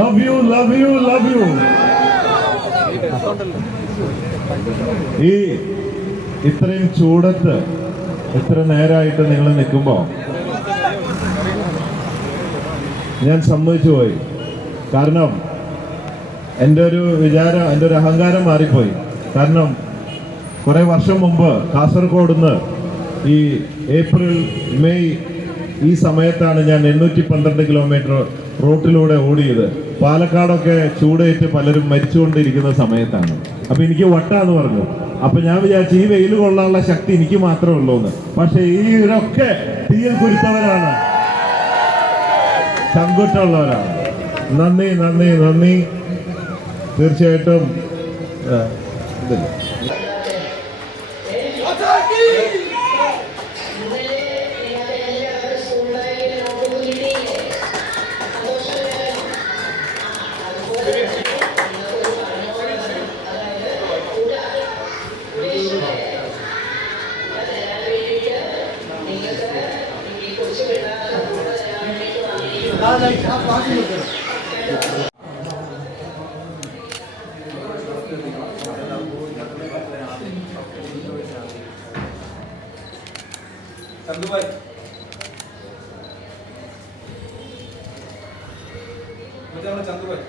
Love you love you love you ഈ ഇത്രയും ചൂടത്ത് ഇത്ര നേരമായിട്ട് നിങ്ങൾ നിൽക്കുമ്പോൾ ഞാൻ സമ്മതിച്ചു പോയി. കാരണം എന്റെ ഒരു വിചാരം എന്റെ ഒരു അഹങ്കാരം മാറിപ്പോയി. കാരണം കുറേ വർഷം മുമ്പ് കാസർഗോഡ് നിന്ന് ഈ ഏപ്രിൽ മെയ് ഈ സമയത്താണ് ഞാൻ എണ്ണൂറ്റി പന്ത്രണ്ട് കിലോമീറ്റർ റോട്ടിലൂടെ ഓടിയത്. പാലക്കാടൊക്കെ ചൂടേറ്റ് പലരും മരിച്ചുകൊണ്ടിരിക്കുന്ന സമയത്താണ്. അപ്പൊ എനിക്ക് വട്ടാന്ന് പറഞ്ഞു. അപ്പൊ ഞാൻ വിചാരിച്ചു ഈ വെയിൽ കൊള്ളാനുള്ള ശക്തി എനിക്ക് മാത്രമേ ഉള്ളൂ എന്ന് പക്ഷെ ഈ ഇവരൊക്കെ തീയിൽ കുരുത്തവരാണ്. ചങ്കുറ്റുള്ളവരാണ് നന്ദി നന്ദി നന്ദി. തീർച്ചയായിട്ടും ഇതല്ല ചന്തുഭായ് മറ്റേ നമ്മുടെ ചന്തുഭായ്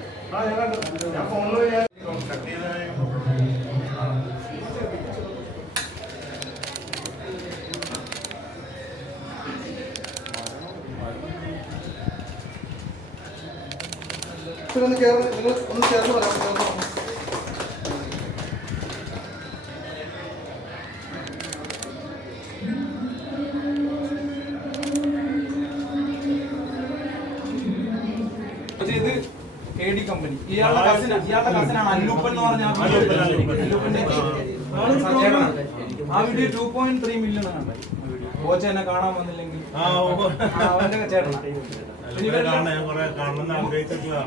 ഒന്ന് ചേർന്ന് നിങ്ങൾ ഒന്ന് ചേർന്ന് പറയാം ഇത് കെ ഡി കമ്പനി ഇയാളുടെ കസിൻ ഇയാളുടെ കസിനാണ് അല്ലൂപ്പൻ എന്ന് പറഞ്ഞ ആ വീഡിയോ അല്ലൂപ്പന്റെ ചേട്ടനാണ് ആ video two point three million ആണ്. കോച്ച എന്നെ കാണാൻ വന്നില്ലെങ്കിൽ. അവന്റെ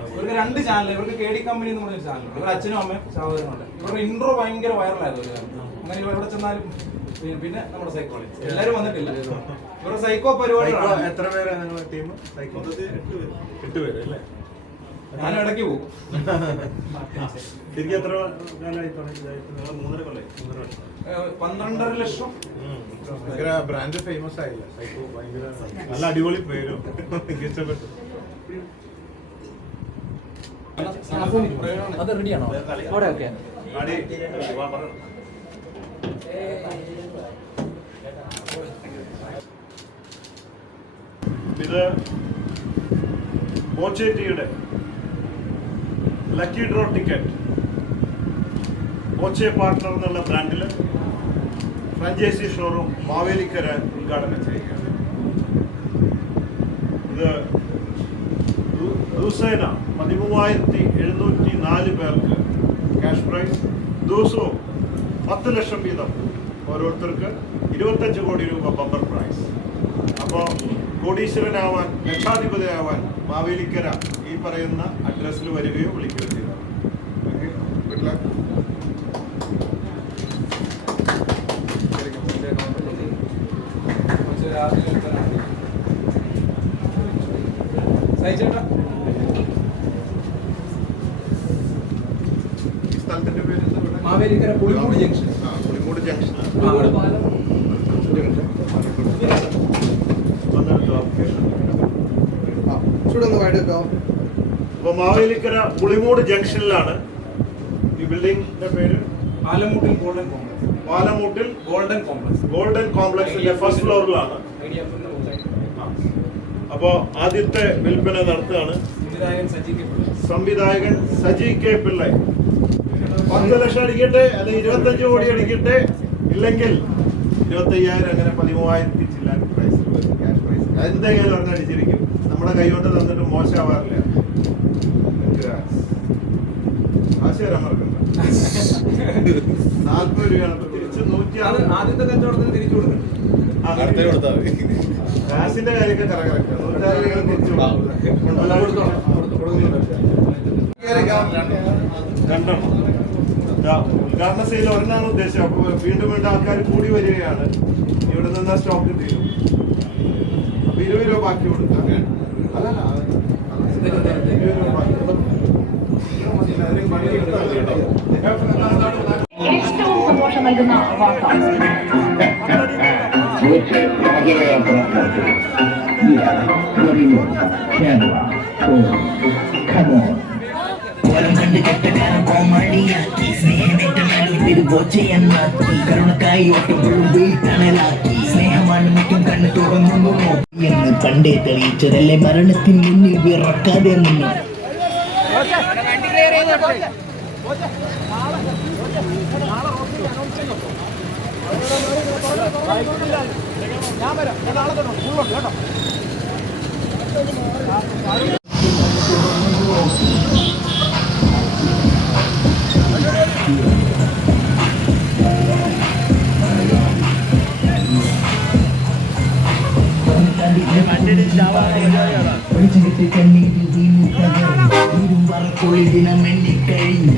ഇവർക്ക് രണ്ട് ചാനൽ ഇവർക്ക് കെ ഡി കമ്പനി എന്ന് പറഞ്ഞ ചാനൽ ഇവരുടെ അച്ഛനും അമ്മയും സഹോദരനുണ്ട് ഇവരുടെ ഇൻട്രോ ഭയങ്കര വൈറലായിരുന്നു അങ്ങനെ ഇവർ എവിടെ ചെന്നാലും പിന്നെ- നമ്മുടെ സൈക്കോളജി എല്ലാരും വന്നിട്ടില്ല. ഇവരുടെ സൈക്കോ പരിപാടികളാണ്. എത്ര പേരാണ് നിങ്ങളുടെ ടീം എട്ട് പേര്. അല്ലേ? ഞാൻ ഇടയ്ക്ക് പോകും. ശരിക്കും എത്ര കാലമായി മൂന്നര കൊല്ലേ മൂന്നര വർഷം പന്ത്രണ്ടര ലക്ഷം. ഭയങ്കര ബ്രാൻഡ് ഫേമസ് ആയില്ല? സൈക്കോ ഭയങ്കര നല്ല അടിപൊളി പേരും. ഇഷ്ടപ്പെട്ടു. അത് റെഡിയാണോ അവിടെ ഓക്കെ. ഇത് ഓച്ചേറ്റിയുടെ ലക്കി ഡ്രോ ടിക്കറ്റ്. ഓച്ചേ പാർട്ണർ എന്നുള്ള ബ്രാൻഡിൽ ഫ്രാഞ്ചൈസി ഷോറൂം മാവേലിക്കര ഉദ്ഘാടനം ചെയ്യുകയാണ്. ഇത് ദിവസേന പതിമൂവായിരത്തി എഴുന്നൂറ്റി നാല് പേർക്ക് ക്യാഷ് പ്രൈസ് ദിവസവും പത്ത് ലക്ഷം വീതം ഓരോരുത്തർക്ക് ഇരുപത്തഞ്ച് കോടി രൂപ ബമ്പർ പ്രൈസ് അപ്പോൾ കോടീശ്വരനാവാൻ ലക്ഷാധിപതിയാവാൻ മാവേലിക്കര ഈ പറയുന്ന അഡ്രസ്സിൽ വരികയോ വിളിക്കുകയോ ചെയ്താൽ സ്ഥലത്തിന്റെ പേര് മാവേലിക്കര പുളിമൂട് ജംഗ്ഷൻ. ആ, പുളിമൂട് ജംഗ്ഷൻ. അപ്പൊ മാവേലിക്കര പുളിമൂട് ജംഗ്ഷനിലാണ് ഈ ബിൽഡിംഗിന്റെ പേര്. Palamoottil golden complex Palamoottil golden complex golden കോംപ്ലക്സിന്റെ first ഫ്ലോറിലാണ്. അപ്പോ ആദ്യത്തെ വിൽപ്പന നടത്തുകയാണ് സംവിധായകൻ സജി കെ പിള്ള. പത്ത് ലക്ഷം അടിക്കട്ടെ അല്ലെങ്കിൽ ഇരുപത്തഞ്ച് കോടി അടിക്കട്ടെ ഇല്ലെങ്കിൽ ഇരുപത്തയ്യായിരം അങ്ങനെ പതിമൂവായിരത്തി ചില്ലാൻ പ്രൈസ് ക്യാഷ് പ്രൈസ് എന്തെങ്കിലും ഒരെണ്ണം അടിച്ചിരിക്കും. നമ്മുടെ കൈകൊണ്ട് തന്നിട്ട് മോശമാവാറില്ല. കാശ് തരാൻ മറക്കണ്ട. നാൽപ്പത് രൂപയാണ്. അപ്പൊ തിരിച്ച് നൂറ്റി അത് ആദ്യത്തെ കച്ചവടത്തിന് തിരിച്ചു കൊടുക്കണം. കാശിന്റെ കാര്യമൊക്കെ കറക്റ്റ്. നൂറ്റാറ് രൂപ തിരിച്ചു. ഉദ്ഘാടന സെയിൽ ഒരെണ്ണാണ് ഉദ്ദേശം അപ്പൊ വീണ്ടും വീണ്ടും ആൾക്കാർ കൂടി വരികയാണ് ഇവിടെ നിന്ന് സ്റ്റോക്ക് തീരും അപ്പൊ ഇരുപത് രൂപ ബാക്കി കൊടുക്കാം അല്ലല്ല ഇരുപത് രൂപ ബാക്കി. അതിന് പണി കൊടുത്താൽ മതി കേട്ടോ. നൽകുന്ന വാർത്ത come on. വരം കണ്ട് കെട്ടക്കാരൻ കോമാളിയാക്കി സ്നേഹമേറ്റനായിട്ട് ബോച്ചയെന്നാക്കി കരുണക്കായി ഒട്ടുമ്പോഴും വീട്ടണലാക്കി സ്നേഹമാണ് മുറ്റും കണ്ണു തുറന്നു നോക്കി എന്ന് പണ്ടേ തെളിയിച്ചതല്ലേ മരണത്തിന് മുന്നിൽ വിറക്കാതെ നിന്നു വെളിച്ചം കിട്ടി. കണ്ണീരിൽ വീണു തകർന്നു. ഇരുമ്പറ ദിനം എണ്ണിക്കഴിഞ്ഞ്